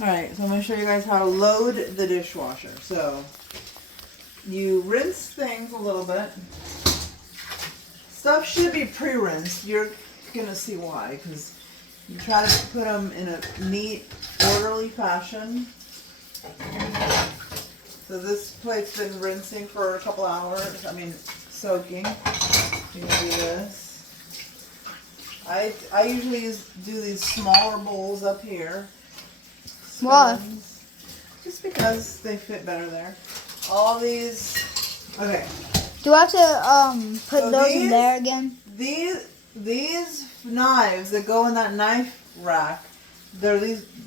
Alright, so I'm going to show you guys how to load the dishwasher. So, you rinse things a little bit. Stuff should be pre-rinsed. You're going to see why, because you try to put them in a neat, orderly fashion. So this plate's been rinsing for a couple hours. I mean, soaking. You can do this. I usually do these smaller bowls up here. Why? Just because they fit better there. All these. Okay. Do I have to put those in there again? These knives that go in that knife rack, they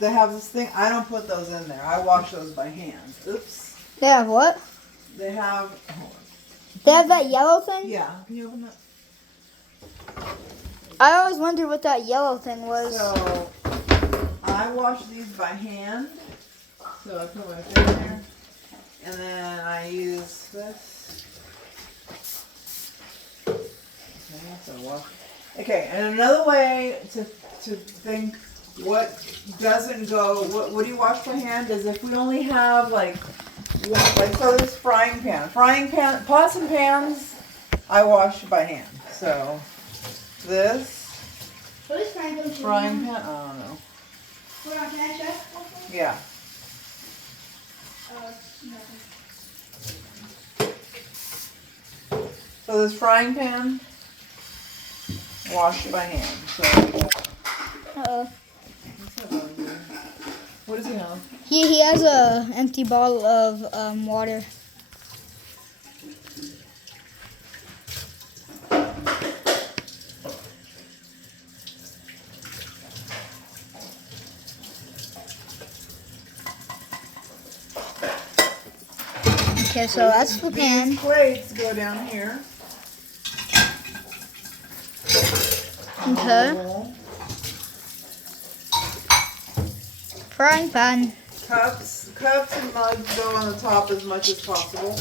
have this thing. I don't put those in there. I wash those by hand. Oops. They have what? They have. Hold on. They have that yellow thing? Yeah. Can you open that? I always wondered what that yellow thing was. So I wash these by hand. So I put my finger there, and then I use this. Okay, and another way to think what doesn't go, what do you wash by hand, is if we only have like so this frying pan, pots and pans, I wash by hand. So this What is frying pan? frying pan, I don't know. Hold on, can I check? Yeah. So this frying pan, washed by hand. So Uh-oh. what does he have? He has a empty bottle of water. Okay, so that's the pan. These plates go down here. Okay. Frying pan. Cups and mugs go on the top as much as possible.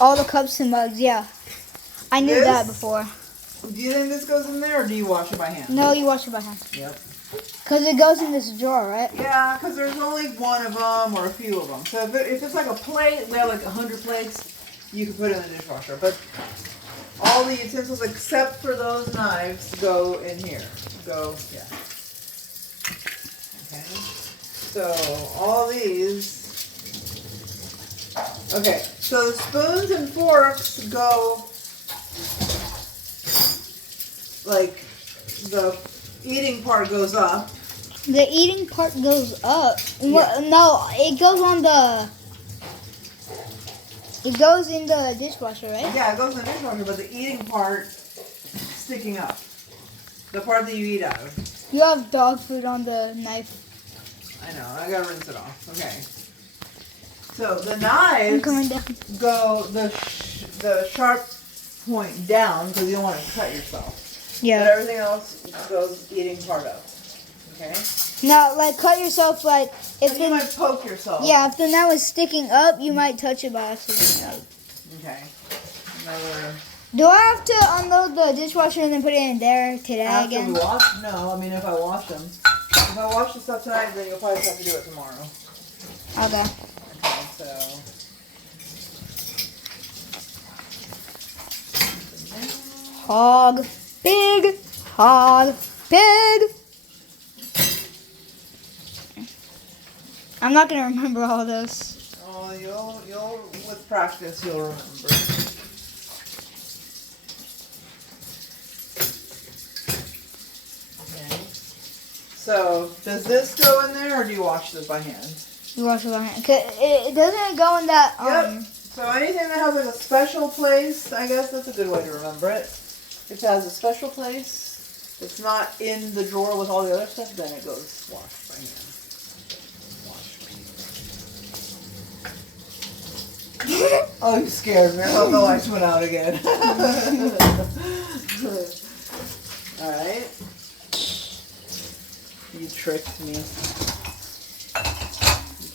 All the cups and mugs, yeah. I knew This? that before. Do you think this goes in there, or do you wash it by hand? No, you wash it by hand. Yep. Because it goes in this drawer, right? Yeah, because there's only one of them or a few of them. So if it's like a plate, we have like 100 plates, you can put it in the dishwasher. But all the utensils except for those knives go in here. Yeah. Okay. So all these. Okay. So the spoons and forks go like the eating part goes up. The eating part goes up. Yeah. No, it goes on the... It goes in the dishwasher, right? Yeah, it goes in the dishwasher, but the eating part sticking up. The part that you eat out of. You have dog food on the knife. I know, I gotta rinse it off. Okay. So the I'm knives coming down. go the sharp point down because you don't want to cut yourself. But Yeah. everything else goes eating part up. Okay? Now, like, cut yourself, like, if And you might poke yourself. yeah, if the knife is sticking up, you might touch it by accident. Okay. Now Do I have to unload the dishwasher and then put it in there today after again? we wash, no, I mean if I wash them. If I wash the stuff tonight, then you'll probably have to do it tomorrow. Okay. Okay, so. Hog. Big. Hog. Pig. I'm not going to remember all this. Oh, you'll with practice you'll remember. Okay. So, does this go in there or do you wash this by hand? You wash it by hand. It doesn't go in that, Yep. So anything that has like a special place, I guess that's a good way to remember it. If it has a special place, it's not in the drawer with all the other stuff, then it goes washed by hand. Oh, you scared me. I thought the lights went out again. Alright. You tricked me.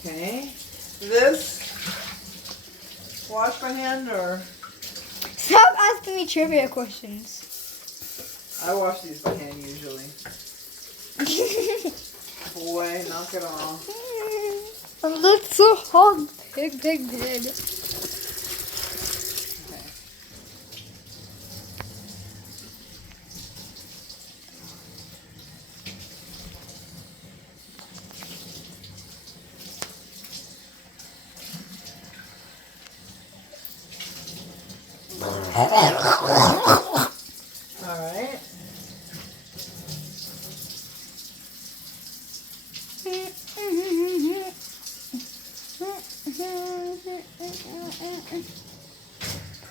Okay. This, wash by hand or? Stop asking me trivia questions. I wash these by hand usually. boy. Knock it off. That's so hard. Pig did. Okay. All right.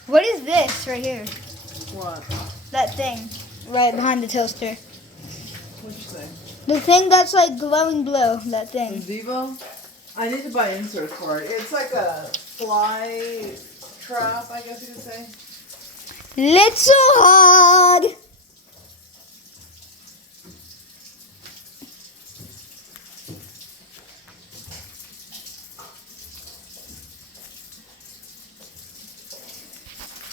What is this right here? What? That thing right behind the toaster. What'd you say? The thing that's like glowing blue. That The thing. Vivo? I need to buy inserts for it. It's like a fly trap, I guess you could say. It's so hard.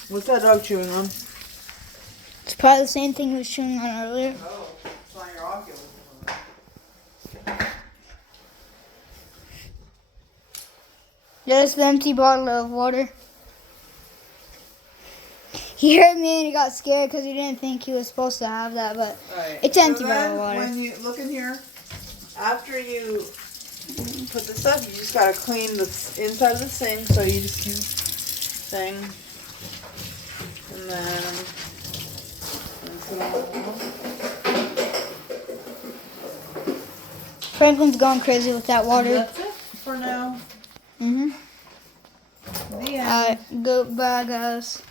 What's that dog chewing on? It's probably the same thing we was chewing on earlier. Oh, it's on your Oculus. There's the empty bottle of water. He heard me and he got scared because he didn't think he was supposed to have that, but Right. it's empty So bottle then, of water. when you look in here, after you put this up, you just gotta clean the inside of the sink. So you just do thing, and then rinse it all. Franklin's going crazy with that water. That's it for now. Mhm. The end. Alright, goodbye guys.